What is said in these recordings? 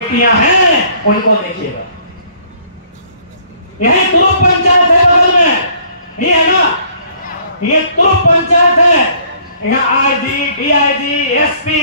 हैं उनको देखिएगा। यह तुरुप पंचायत है बगल में, ये है ना, ये तुरुप पंचायत है। यहाँ IG, DIG, SP,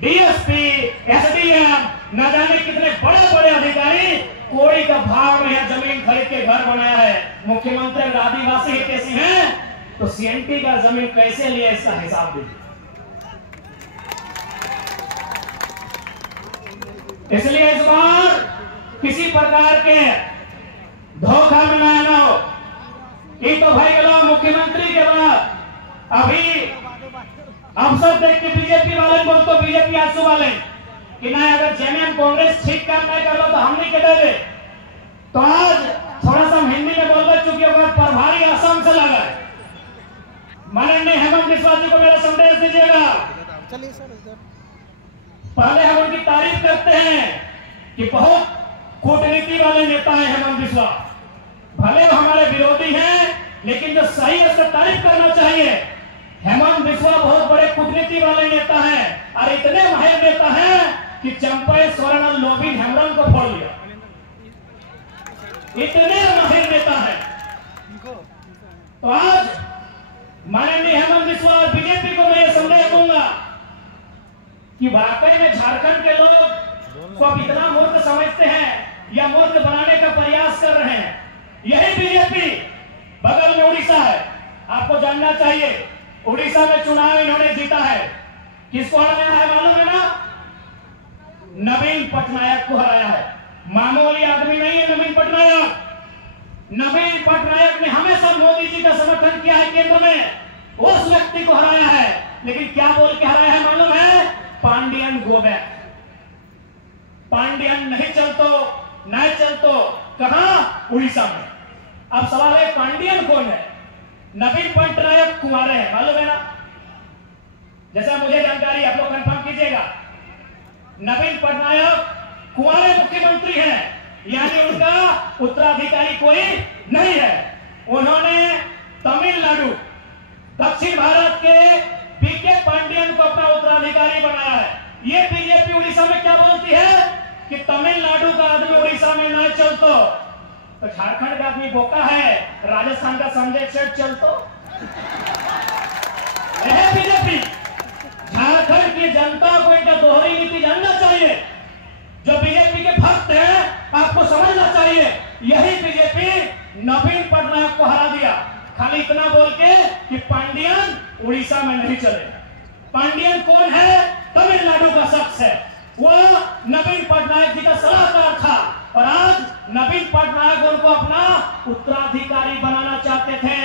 DSP, SDM, न जाने कितने बड़े बड़े अधिकारी कोई का भाग में यहाँ जमीन खरीद के घर बनाया है। मुख्यमंत्री अगर आदिवासी कैसी हैं तो सीएनटी का जमीन कैसे लिया इसका हिसाब दीजिए। इसलिए इस बार किसी प्रकार के धोखा में ना हो। ये तो भाई गला मुख्यमंत्री के बाद अभी अवसर देख के बीजेपी वाले बोल तो बीजेपी आंसू वाले कि ना अगर जेएमएम कांग्रेस ठीक काम नहीं कर लो तो हम नहीं करेंगे। तो आज थोड़ा सा हिंदी में बोल रहे चूंकि प्रभारी असम से लगा है। माननीय हेमंत बिस्वा जी को मेरा संदेश दीजिएगा। चलिए सर इधर। पहले हम उनकी तारीफ करते हैं कि बहुत कूटनीति वाले नेता हैं हेमंत बिस्वा। भले वो हमारे विरोधी हैं लेकिन जो सही है उसका तारीफ करना चाहिए। हेमंत बिस्वा बहुत बड़े कूटनीति वाले नेता हैं और इतने माहिर नेता हैं कि चंपेश्वर और लोबी हेमरम को फोड़ लिया। इतने माहिर नेता हैं। तो आज माननीय हेमंत बिस्वा और बीजेपी को मैं संदेश दूंगा कि वाकई में झारखंड के लोग को अब इतना मूर्ख समझते हैं या मूर्ख बनाने का प्रयास कर रहे हैं। यही बीजेपी बगल में उड़ीसा है, आपको जानना चाहिए। उड़ीसा में चुनाव इन्होंने जीता है। किसको हराया है मालूम है ना? नवीन पटनायक को हराया है। मामूली आदमी नहीं है नवीन पटनायक। नवीन पटनायक ने हमेशा मोदी जी का समर्थन किया है केंद्र में। उस व्यक्ति को हराया है, लेकिन क्या बोल के हराया है मालूम है? Pandian go back. पांडियन नहीं चलतो कहां? उड़ीसा में। अब सवाल है पांडियन कौन है? नवीन पटनायक कुंवारे हैं, मालूम है ना? जैसा मुझे जानकारी आप लोग कंफर्म कीजिएगा। नवीन पटनायक कुंवारे मुख्यमंत्री हैं, यानी उनका उत्तराधिकारी कोई नहीं है। उन्होंने तमिलनाडु दक्षिण भारत के पीके पांडियन को अपना उत्तराधिकारी बनाया है। ये बीजेपी उड़ीसा में क्या बोलती है कि तमिलनाडु का आदमी उड़ीसा में नहीं चलतो, तो झारखंड का आदमी बोका है, राजस्थान का संजय सेठ चलतो। यह बीजेपी झारखंड की जनता को इनका दोहरी नीति जानना चाहिए। जो बीजेपी के भक्त हैं आपको समझना चाहिए। यही बीजेपी नवीन पटनायक को हरा दिया, खाली इतना बोल के कि पांडियन उड़ीसा में नहीं चलेगा। पांडियन कौन है? तमिलनाडु का शख्स है। वह नवीन पटनायक जी का सलाहकार था और आज नवीन पटनायक उनको अपना उत्तराधिकारी बनाना चाहते थे।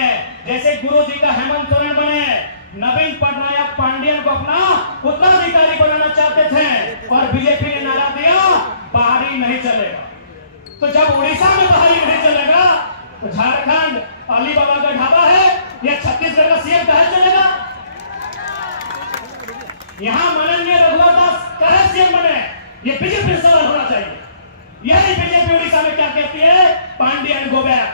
जैसे गुरु जी का हेमंत सोरेन बने, नवीन पटनायक पांडियन को अपना उत्तराधिकारी बनाना चाहते थे और बीजेपी ने नारा दिया बाहरी नहीं चलेगा। तो जब उड़ीसा में बाहरी नहीं चलेगा तो झारखंड अली बाबा का ढाबा है या छत्तीसगढ़ का सीएम कहा चलेगा? यहां माननीय रघुवर दास कहे सीएम बने, ये बीजेपी सवाल होना चाहिए। यही बीजेपी उड़ीसा में क्या कहती है? Pandian go back.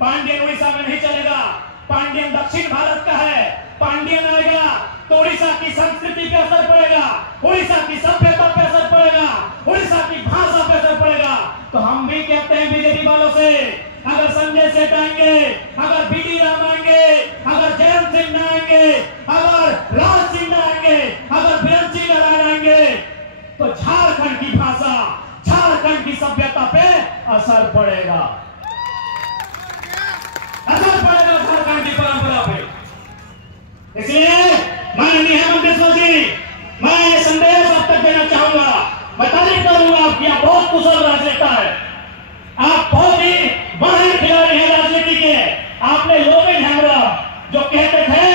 पांडियन उड़ीसा में नहीं चलेगा। पांडियन दक्षिण भारत का है। पांडियन आएगा तो उड़ीसा की संस्कृति पे असर पड़ेगा, उड़ीसा की सभ्यता पे असर पड़ेगा, उड़ीसा की भाषा पे असर पड़ेगा। तो हम भी कहते हैं बीजेपी वालों से, अगर संजय सेठ आएंगे, अगर बीडी राम आएंगे, अगर जयंत सिंह न आएंगे, अगर राज सिंह न आएंगे, अगर बीरेंद्र सिंह नारायण आएंगे तो झारखंड की भाषा, झारखंड की सभ्यता पे असर पड़ेगा। असर पड़ेगा झारखंड की परंपरा पे। इसलिए माननीय हेमंत बिस्वा जी, मैं संदेश अब तक देना चाहूंगा। मैं तारीफ करूंगा आपकी, आप बहुत कुशल राजनेता है, आप बहुत ही माहिर खिलाड़ी हैं राजनीति के। आपने लोबिन हेमरम जो कहते थे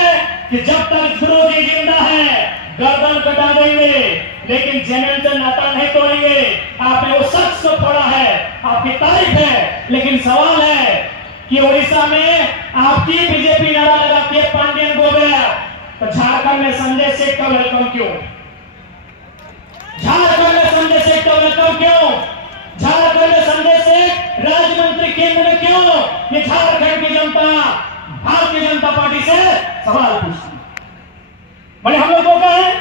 कि जब तक गुरु जी जिंदा है गर्दन कटा देंगे लेकिन जेएमएम से नाता नहीं तोड़ेंगे, आपने उस शख्स को फोड़ा है, आपकी तारीफ है। लेकिन सवाल है कि उड़ीसा में आपकी बीजेपी नारा लगाती है पांडियन गो बैक, तो झारखंड में संजय सेठ का वेलकम क्यों? झारखंड में संजय सेठ का वेलकम क्यों? झारखंड में संजय सेठ राज्य मंत्री केंद्र में क्यों? ये झारखंड की जनता भारतीय जनता पार्टी से सवाल पूछती है। बड़े हम लोगों का है,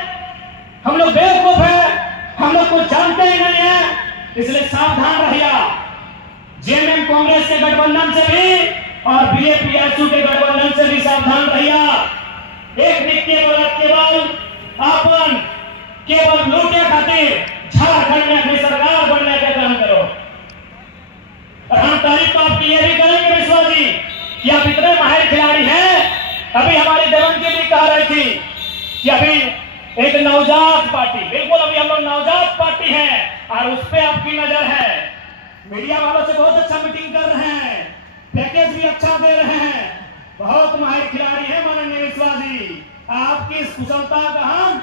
हम लोग बेवकूफ है, हम लोग कुछ जानते ही नहीं है। इसलिए सावधान रहिए। जेएमएम कांग्रेस के गठबंधन से भी और बीजेपी आजसू के गठबंधन से भी सावधान रहिए। एक नित्य बोलत केवल लूटे खातिर झारखंड में अपनी सरकार बनने का काम करो। और हम तारीफ तो आपकी ये भी करेंगे विश्वास जी कि आप इतने माहिर खिलाड़ी हैं। अभी हमारी देवंती भी कह रही थी कि अभी एक नवजात पार्टी, बिल्कुल अभी हम लोग नवजात पार्टी हैं और उस पर आपकी नजर है। मीडिया वालों से बहुत अच्छा मीटिंग कर रहे हैं, पैकेज भी अच्छा दे रहे हैं, बहुत माहिर खिलाड़ी है माननीय विश्वास जी। आपकी इस कुशलता का हम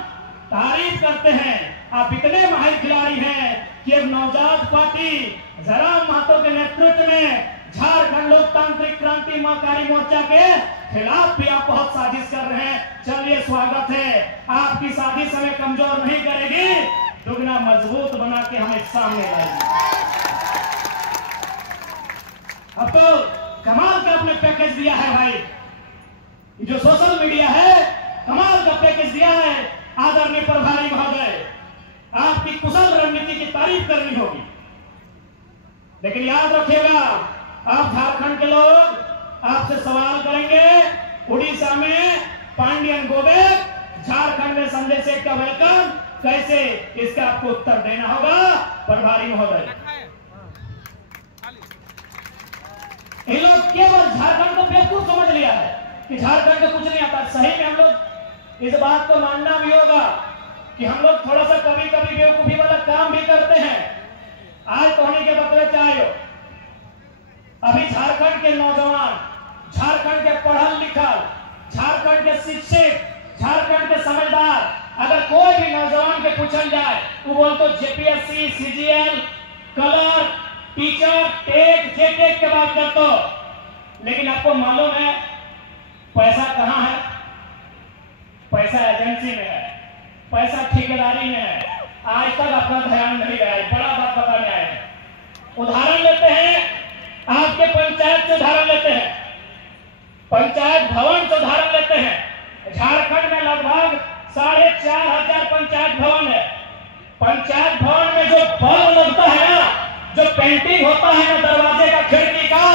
तारीफ करते हैं। आप इतने माहिर खिलाड़ी हैं कि एक नवजात पार्टी जयराम महतो के नेतृत्व में झारखंड लोकतांत्रिक क्रांति महाकारी मोर्चा के खिलाफ भी आप बहुत साजिश कर रहे हैं। चलिए स्वागत है, आपकी साजिश हमें कमजोर नहीं करेगी, दुगना मजबूत बना के हमें सामने लाएगी। अब तो कमाल का आपने पैकेज दिया है भाई, जो सोशल मीडिया है कमाल का पैकेज दिया है। आदरणीय प्रभारी महोदय, आपकी कुशल रणनीति की तारीफ करनी होगी, लेकिन याद रखिएगा आप झारखंड के लोग आपसे सवाल करेंगे। उड़ीसा में पांडियन गोबेक, झारखंड में संजय सेठ का वेलकम कैसे, इसका आपको उत्तर देना होगा प्रभारी महोदय। इन लोग केवल झारखंड को बेवकूफ समझ लिया है कि झारखंड को कुछ नहीं आता। सही में हम लोग इस बात को मानना भी होगा कि हम लोग थोड़ा सा कभी कभी बेवकूफी वाला काम भी करते हैं। आज कहने के बदले चाहे अभी झारखंड के नौजवान, झारखंड के पढ़ल लिखल, झारखंड के शिक्षित, झारखंड के समझदार, अगर कोई भी नौजवान के पूछल जाए वो बोल तो JPSC, CGL, colour, teacher, tech, जेटेक के बात करते हो। लेकिन आपको मालूम है पैसा कहां है? पैसा एजेंसी में है, पैसा ठेकेदारी में है। आज तक अपना ध्यान नहीं गया, बड़ा बात बताने आए हैं। उदाहरण लेते हैं, आपके पंचायत से उदाहरण लेते हैं, पंचायत भवन से उदाहरण लेते हैं। झारखंड में लगभग 4,500 पंचायत भवन है। पंचायत भवन में जो बल्ब लगता है ना, जो पेंटिंग होता है ना दरवाजे का, खिड़की का,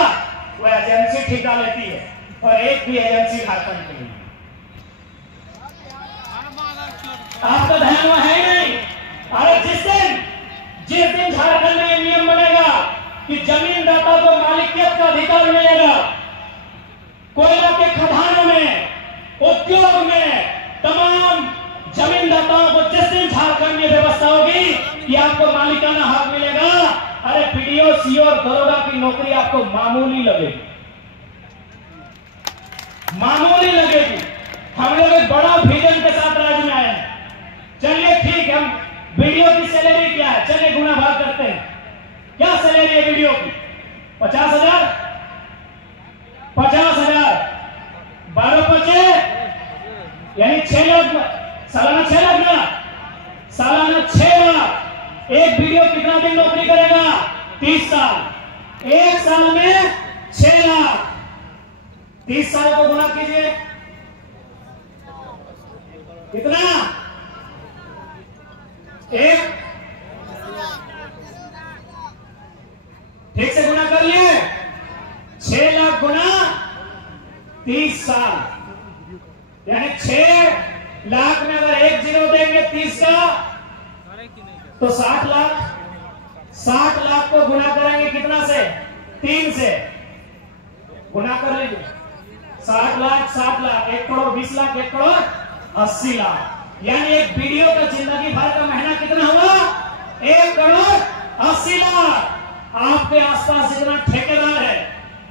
वो एजेंसी ठेका लेती है। और एक भी एजेंसी झारखंड की नहीं। आपका ध्यान में है नहीं? अरे जिस दिन झारखंड में नियम बनेगा कि जमीन दाता को मालिकियत का अधिकार मिलेगा, कोयला के खदानों में, उद्योग में, तमाम जमीनदाताओं को जिस दिन झारखंड में व्यवस्था होगी कि आपको मालिकाना हक मिलेगा, अरे पीडीओ, सीओ और दरोगा की नौकरी आपको मामूली लगेगी, मामूली लगेगी। हम लोग एक बड़ा विजन के साथ राज्य में आए हैं। चलिए ठीक है, हम वीडियो की सैलरी क्या है, चलिए गुना भाग करते हैं। क्या सैलरी है वीडियो की? 50,000, 50,000, 12/5 यानी 6 लाख, सालाना 6 लाख ना, सालाना 6 लाख। एक वीडियो कितना दिन नौकरी करेगा? 30 साल। एक साल में 6 लाख, 30 साल को गुना कीजिए, कितना? एक, ठीक से गुना कर लिए, 6 लाख गुना 30 साल, यानी 6 लाख में अगर 1 जीरो देंगे 30 का तो 60 लाख। 60 लाख को गुना करेंगे कितना से? 3 से। गुना कर लीजिए, 60 लाख, 60 लाख, 1 करोड़ 20 लाख, 1 करोड़ 80 लाख, यानी एक वीडियो का जिंदगी भर का महीना कितना हुआ? 1 करोड़ 80 लाख। आपके आसपास जितना ठेकेदार है,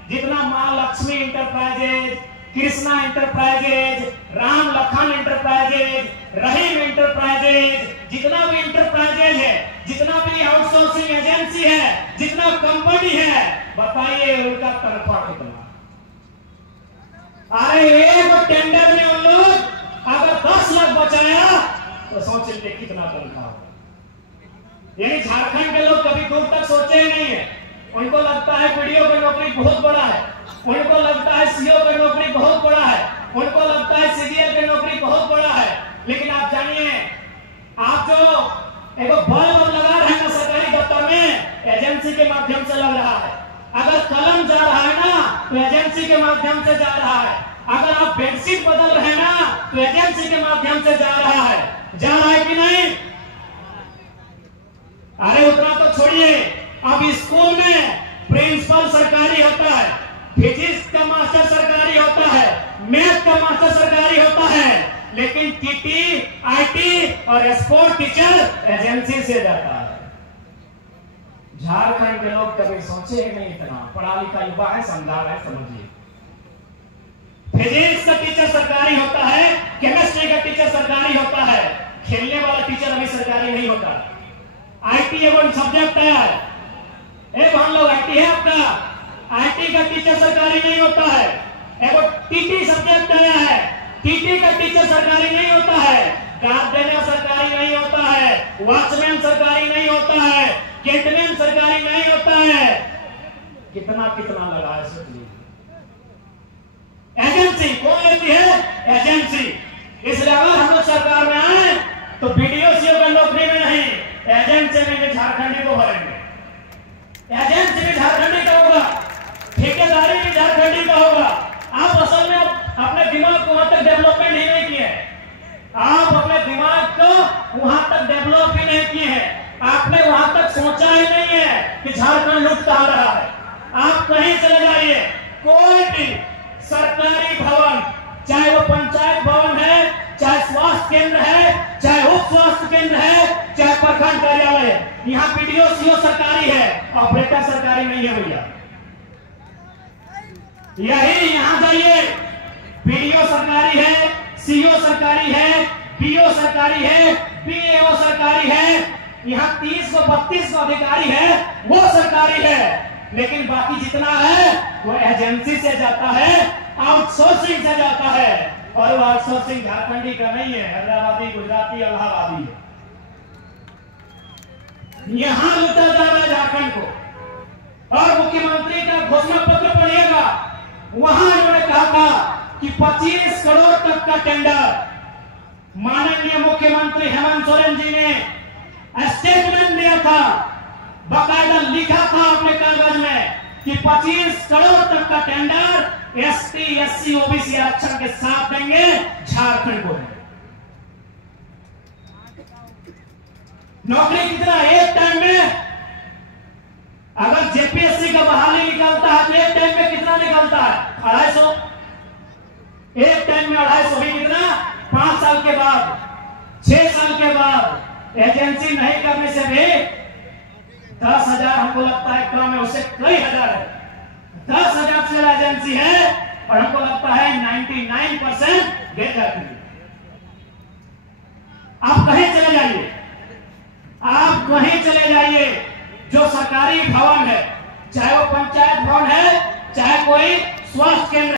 जितना मां Lakshmi enterprises, Krishna enterprises, Ram Lakhan enterprises, Rahim enterprises, जितना भी इंटरप्राइजेज है, जितना भी आउटसोर्सिंग एजेंसी है, जितना कंपनी है, बताइए उनका तनख्वाह कितना? अरे एक टेंडर में उन लोग अगर 10 लाख बचाया तो सोच लीजिए कितना तनख्वाह। यानी झारखंड के लोग कभी दूर तक सोचे ही नहीं है। उनको लगता है वीडियो की नौकरी बहुत बड़ा है, उनको लगता है सीओ की नौकरी बहुत बड़ा है, उनको लगता है सीजीएल की नौकरी बहुत बड़ा है। लेकिन आप जानिए, आप जो एक बल्ब लगा रहे हैं ना सरकारी दफ्तर में, माध्यम से लग रहा है। अगर कलम जा रहा है ना तो एजेंसी के माध्यम से जा रहा है। अगर आप बेडशीट बदल रहे हैं ना तो एजेंसी के माध्यम से जा रहा है। जा रहा है कि नहीं? अरे उतना तो छोड़िए, अब स्कूल में प्रिंसिपल सरकारी होता है, फिजिक्स का मास्टर सरकारी होता है, मैथ का मास्टर सरकारी होता है, लेकिन टीटी, आईटी और स्पोर्ट टीचर एजेंसी से जाता है। झारखंड के लोग कभी सोचे ही नहीं, इतना पढ़ा लिखा युवा है, समझा रहे, समझिए। फिजिक्स का टीचर सरकारी होता है, केमिस्ट्री का टीचर सरकारी होता है, खेलने वाला टीचर अभी सरकारी नहीं होता। आईटी एवं सब्जेक्ट है, एक हम लोग आईटी है आपका, आईटी का टीचर सरकारी नहीं होता है। एगो टीटी सब्जेक्ट आया है, टीटी का टीचर सरकारी नहीं होता है, गार्डनर सरकारी नहीं होता है, वॉचमैन सरकारी नहीं होता है, गेटमैन सरकारी नहीं होता है। कितना कितना लगा है सोचिए। एजेंसी कौन लेती है? एजेंसी। इसलिए अगर हम लोग सरकार में आए तो बीडीओ सीओ का नौकरी में नहीं, एजेंसी में भी झारखंडी को भरेंगे। एजेंसी भी झारखंडी का होगा, ठेकेदारी भी झारखंडी का होगा। आप असल में अपने दिमाग को वहां तक डेवलपमेंट ही नहीं किए, आप अपने दिमाग को वहां तक डेवलप ही नहीं किए हैं। आपने वहां तक सोचा ही नहीं है कि झारखंड लुट कहां रहा है। आप कहीं चले जाइए, कोई भी सरकारी भवन, चाहे वो पंचायत भवन है, चाहे स्वास्थ्य केंद्र है, चाहे उप स्वास्थ्य केंद्र है, चाहे प्रखंड कार्यालय है, यहाँ पीडीओ सीओ सरकारी है, ऑपरेटर सरकारी नहीं है भैया। यही यहाँ जाइए, पीडीओ सरकारी है, सीओ सरकारी है, बीओ सरकारी है, बीएओ सरकारी है, यहाँ 30-32 अधिकारी है, वो सरकारी है। लेकिन बाकी जितना है वो एजेंसी से जाता है, आउटसोर्सिंग से जाता है। और वो आउटसोर्सिंग झारखंडी का नहीं है, हैदराबादी, गुजराती, इलाहाबादी है। यहां लूटा जा रहा है झारखंड को। और मुख्यमंत्री का घोषणा पत्र पढ़िएगा, वहां उन्होंने कहा था कि 25 करोड़ तक का टेंडर। माननीय मुख्यमंत्री हेमंत सोरेन जी ने स्टेटमेंट दिया था, बाकायदा लिखा था अपने कागज में कि 25 करोड़ तक का टेंडर एसटी, एससी, ओबीसी आरक्षण के साथ देंगे झारखंड को। नौकरी कितना? एक टाइम में अगर जेपीएससी का बहाली निकालता है तो एक टाइम में कितना निकलता है? 250। एक टाइम में 250 भी कितना? 5 साल के बाद, 6 साल के बाद एजेंसी नहीं करने से भी 10,000 हमको लगता है कम है, उससे कई हजार है। 10,000 से एजेंसी है और हमको लगता है 99% गेट जाती है। आप कहीं चले जाइए, आप कहीं चले जाइए, जो सरकारी भवन है, चाहे वो पंचायत भवन है, चाहे कोई स्वास्थ्य केंद्र